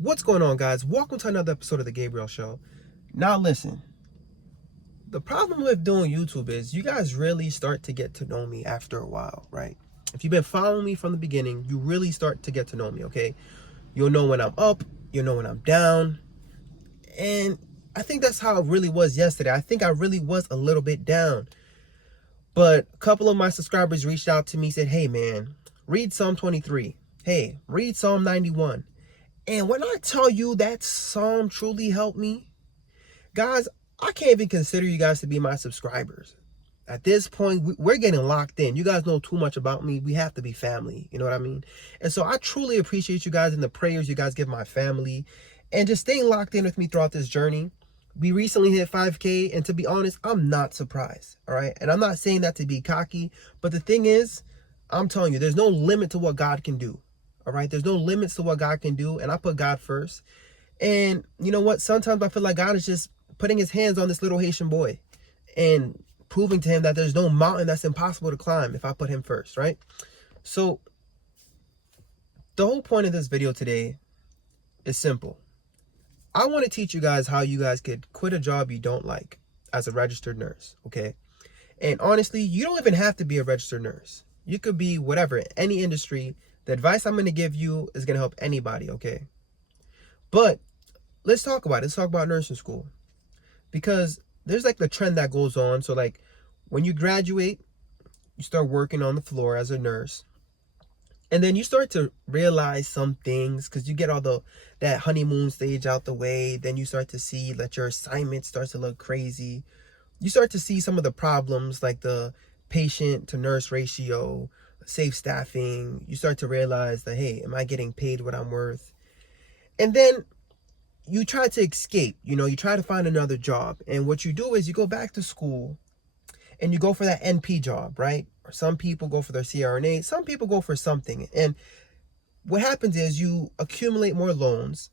What's going on, guys? Welcome to another episode of The Gabriel Show. Now, listen, the problem with doing YouTube is you guys really start to get to know me after a while, right? If you've been following me from the beginning, you really start to get to know me, okay? You'll know when I'm up, you'll know when I'm down. And I think that's how it really was yesterday. I think I really was a little bit down. But a couple of my subscribers reached out to me, said, hey, man, read Psalm 23. Hey, read Psalm 91. And when I tell you that Psalm truly helped me, guys, I can't even consider you guys to be my subscribers. At this point, we're getting locked in. You guys know too much about me. We have to be family. You know what I mean? And so I truly appreciate you guys and the prayers you guys give my family and just staying locked in with me throughout this journey. We recently hit 5K, and to be honest, I'm not surprised, all right? And I'm not saying that to be cocky, but the thing is, I'm telling you, there's no limit to what God can do, all right? There's no limits to what God can do, and I put God first. And you know what? Sometimes I feel like God is just putting his hands on this little Haitian boy and proving to him that there's no mountain that's impossible to climb if I put him first, right? So the whole point of this video today is simple. I want to teach you guys how you guys could quit a job you don't like as a registered nurse, okay? And honestly, you don't even have to be a registered nurse. You could be whatever, any industry. The advice I'm going to give you is going to help anybody, okay? But let's talk about it. Let's talk about nursing school. Because there's like the trend that goes on. So like when you graduate, you start working on the floor as a nurse. And then you start to realize some things because you get all that honeymoon stage out the way. Then you start to see that your assignment starts to look crazy. You start to see some of the problems like the patient to nurse ratio, safe staffing. You start to realize that, hey, am I getting paid what I'm worth? And then you try to escape, you try to find another job. And what you do is you go back to school and you go for that NP job, right? Or some people go for their CRNA, some people go for something. And what happens is you accumulate more loans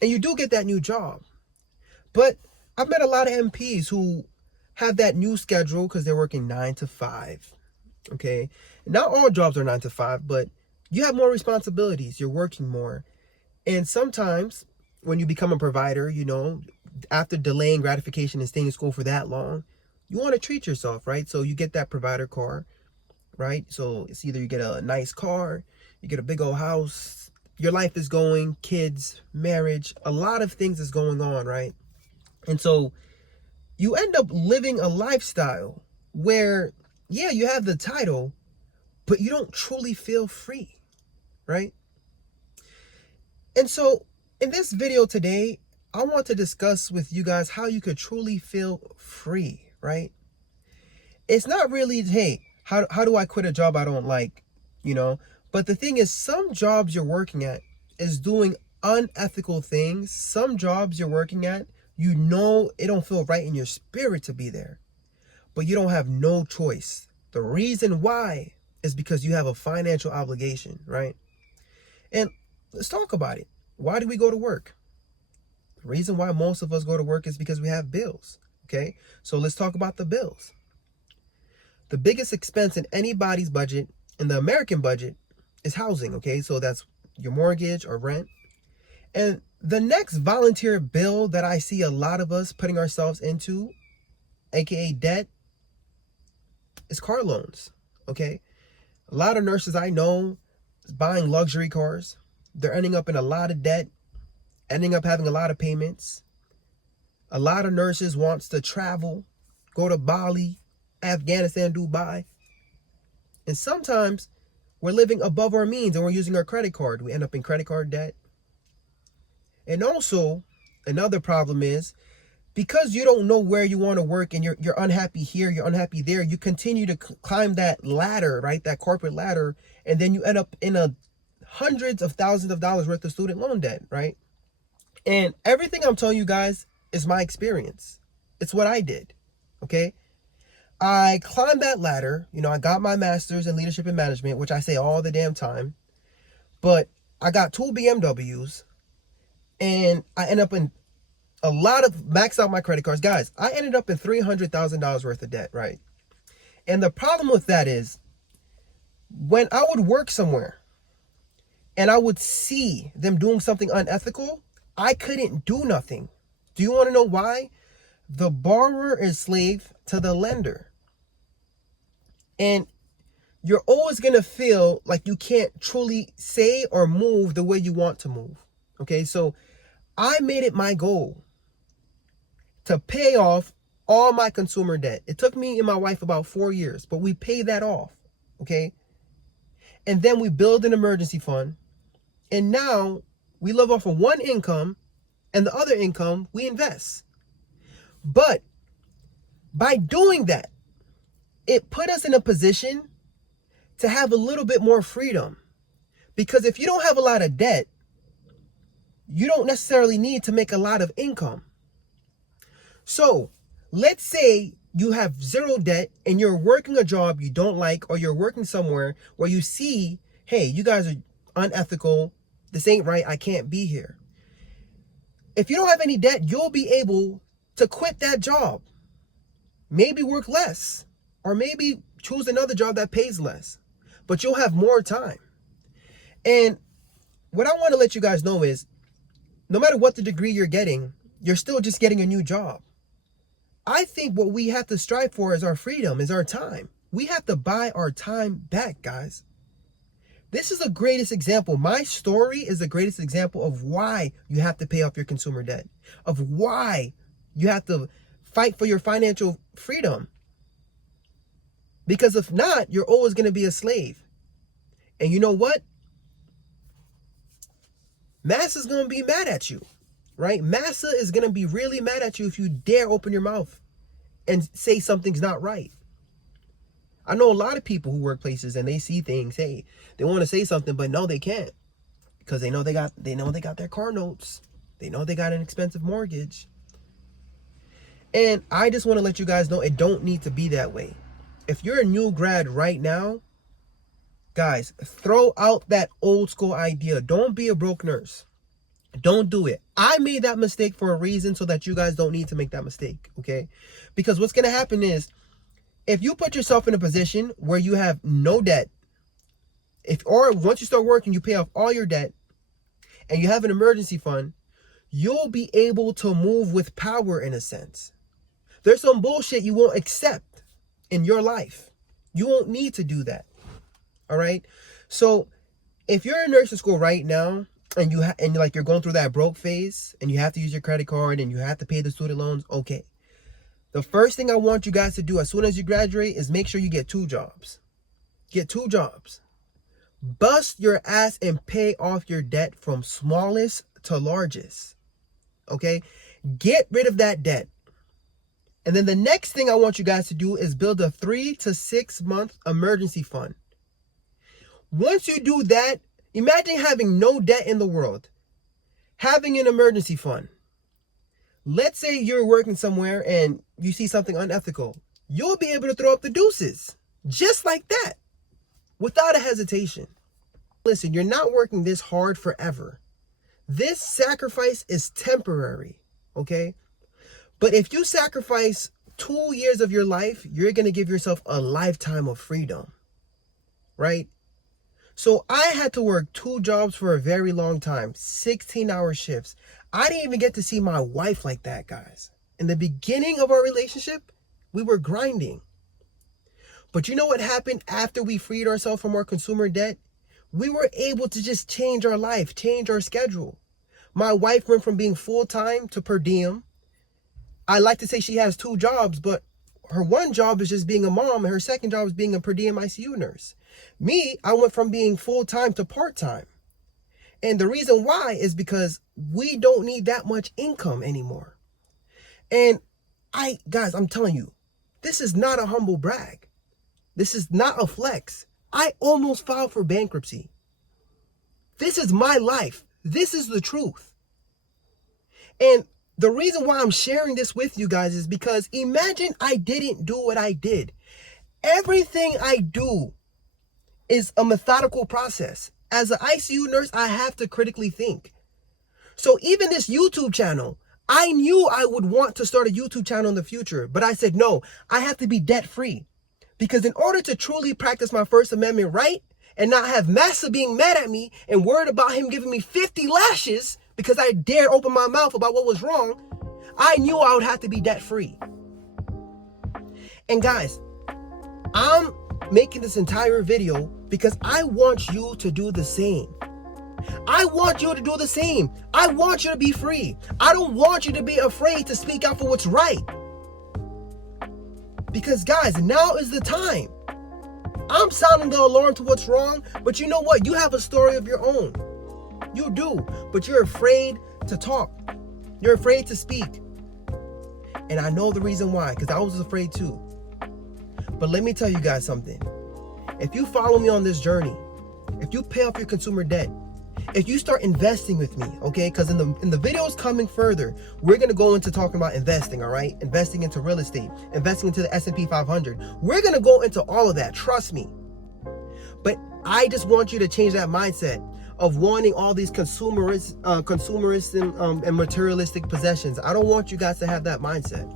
and you do get that new job. But I've met a lot of NPs who have that new schedule because they're working 9 to 5, okay? Not all jobs are 9 to 5, but you have more responsibilities. You're working more. And sometimes when you become a provider, after delaying gratification and staying in school for that long, you want to treat yourself, right? So you get that provider car, right? So it's either you get a nice car, you get a big old house, your life is going, kids, marriage, a lot of things is going on, right? And so you end up living a lifestyle where, yeah, you have the title, but you don't truly feel free, right? And so in this video today, I want to discuss with you guys how you could truly feel free, right? It's not really, hey, how do I quit a job I don't like, But the thing is, some jobs you're working at is doing unethical things. Some jobs you're working at, it don't feel right in your spirit to be there. But you don't have no choice. The reason why is because you have a financial obligation, right? And let's talk about it. Why do we go to work? The reason why most of us go to work is because we have bills, okay? So let's talk about the bills. The biggest expense in anybody's budget, in the American budget, is housing, okay? So that's your mortgage or rent. And the next volunteer bill that I see a lot of us putting ourselves into, aka debt, is car loans, okay? A lot of nurses I know is buying luxury cars. They're ending up in a lot of debt, ending up having a lot of payments. A lot of nurses wants to travel, go to Bali, Afghanistan, Dubai. And sometimes we're living above our means and we're using our credit card. We end up in credit card debt. And also, another problem is because you don't know where you want to work and you're unhappy here, you're unhappy there, you continue to climb that ladder, right? That corporate ladder. And then you end up in hundreds of thousands of dollars worth of student loan debt, right? And everything I'm telling you guys is my experience. It's what I did, okay? I climbed that ladder. I got my master's in leadership and management, which I say all the damn time. But I got 2 BMWs, and I ended up in a lot of maxed out my credit cards. Guys, I ended up in $300,000 worth of debt, right? And the problem with that is when I would work somewhere and I would see them doing something unethical, I couldn't do nothing. Do you want to know why? The borrower is slave to the lender. And you're always going to feel like you can't truly say or move the way you want to move. Okay, so I made it my goal to pay off all my consumer debt. It took me and my wife about 4 years, but we paid that off. Okay, and then we build an emergency fund. And now we live off of one income, and the other income we invest. But by doing that, it put us in a position to have a little bit more freedom. Because if you don't have a lot of debt, you don't necessarily need to make a lot of income. So let's say you have zero debt and you're working a job you don't like, or you're working somewhere where you see, hey, you guys are unethical. This ain't right. I can't be here. If you don't have any debt, you'll be able to quit that job. Maybe work less, or maybe choose another job that pays less, but you'll have more time. And what I want to let you guys know is, no matter what the degree you're getting, you're still just getting a new job. I think what we have to strive for is our freedom, is our time. We have to buy our time back, guys. This is the greatest example. My story is the greatest example of why you have to pay off your consumer debt, of why you have to fight for your financial freedom. Because if not, you're always going to be a slave. And you know what? Massa is going to be mad at you, right? Massa is going to be really mad at you if you dare open your mouth and say something's not right. I know a lot of people who work places and they see things, hey, they want to say something, but no, they can't, because they know they got their car notes. They know they got an expensive mortgage. And I just want to let you guys know it don't need to be that way. If you're a new grad right now, guys, throw out that old school idea. Don't be a broke nurse. Don't do it. I made that mistake for a reason, so that you guys don't need to make that mistake, okay? Because what's going to happen is, if you put yourself in a position where you have no debt, or once you start working, you pay off all your debt, and you have an emergency fund, you'll be able to move with power in a sense. There's some bullshit you won't accept in your life. You won't need to do that. All right? So if you're in nursing school right now, and you're going through that broke phase, and you have to use your credit card, and you have to pay the student loans, okay. The first thing I want you guys to do as soon as you graduate is make sure you get 2 jobs. Get 2 jobs. Bust your ass and pay off your debt from smallest to largest. Okay? Get rid of that debt. And then the next thing I want you guys to do is build a 3 to 6 month emergency fund. Once you do that, imagine having no debt in the world, having an emergency fund. Let's say you're working somewhere and you see something unethical. You'll be able to throw up the deuces just like that, without a hesitation. Listen, you're not working this hard forever. This sacrifice is temporary, okay? But if you sacrifice 2 years of your life, you're going to give yourself a lifetime of freedom, right? So I had to work 2 jobs for a very long time, 16-hour shifts. I didn't even get to see my wife like that, guys. In the beginning of our relationship, we were grinding. But you know what happened after we freed ourselves from our consumer debt? We were able to just change our life, change our schedule. My wife went from being full-time to per diem. I like to say she has 2 jobs, but her one job is just being a mom, and her second job is being a per diem ICU nurse. Me, I went from being full-time to part-time. And the reason why is because we don't need that much income anymore. And guys, I'm telling you, this is not a humble brag. This is not a flex. I almost filed for bankruptcy. This is my life. This is the truth. And the reason why I'm sharing this with you guys is because imagine I didn't do what I did. Everything I do is a methodical process. As an ICU nurse, I have to critically think. So even this YouTube channel, I knew I would want to start a YouTube channel in the future, but I said, no, I have to be debt free. Because in order to truly practice my First Amendment right and not have Massa being mad at me and worried about him giving me 50 lashes because I dared open my mouth about what was wrong, I knew I would have to be debt free. And guys, I'm making this entire video because I want you to do the same. I want you to do the same. I want you to be free. I don't want you to be afraid to speak out for what's right. Because guys, now is the time. I'm sounding the alarm to what's wrong, but you know what? You have a story of your own. You do, but you're afraid to talk. You're afraid to speak. And I know the reason why, because I was afraid too. But let me tell you guys something. If you follow me on this journey, if you pay off your consumer debt, if you start investing with me, okay? Because in the videos coming further, we're going to go into talking about investing, all right? Investing into real estate, investing into the S&P 500. We're going to go into all of that, trust me. But I just want you to change that mindset of wanting all these consumerist and materialistic possessions. I don't want you guys to have that mindset,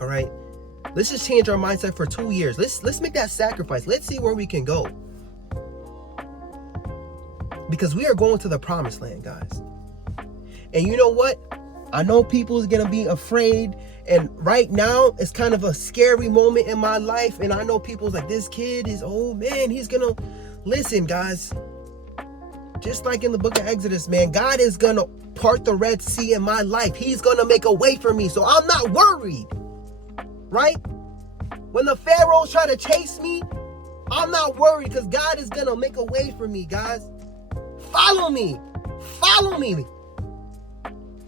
all right? Let's just change our mindset for 2 years. Let's make that sacrifice. Let's see where we can go. Because we are going to the promised land, guys. And you know what? I know people is going to be afraid. And right now, it's kind of a scary moment in my life. And I know people's like, this kid is, oh man, he's going to... Listen, guys. Just like in the book of Exodus, man, God is going to part the Red Sea in my life. He's going to make a way for me. So I'm not worried. Right? When the pharaohs try to chase me, I'm not worried because God is going to make a way for me, guys. Follow me. Follow me.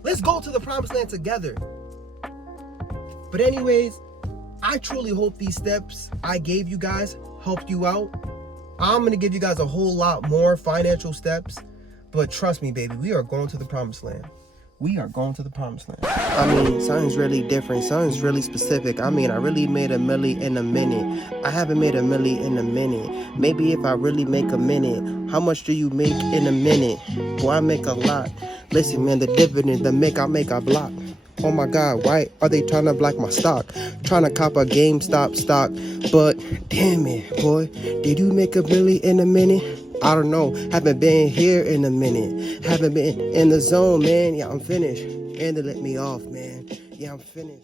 Let's go to the promised land together. But anyways, I truly hope these steps I gave you guys helped you out. I'm going to give you guys a whole lot more financial steps. But trust me, baby, we are going to the promised land. We are going to the promised land. I mean, something's really different. Something's really specific. I mean, I really made $1 million in a minute. I haven't made $1 million in a minute. Maybe if I really make a minute. How much do you make in a minute? Boy, I make a lot. Listen, man, the dividend, the make I block. Oh my God, why are they trying to block my stock? Trying to cop a GameStop stock. But damn it, boy, did you make $1 million in a minute? I don't know. Haven't been here in a minute. Haven't been in the zone, man. Yeah, I'm finished. And they let me off, man. Yeah, I'm finished.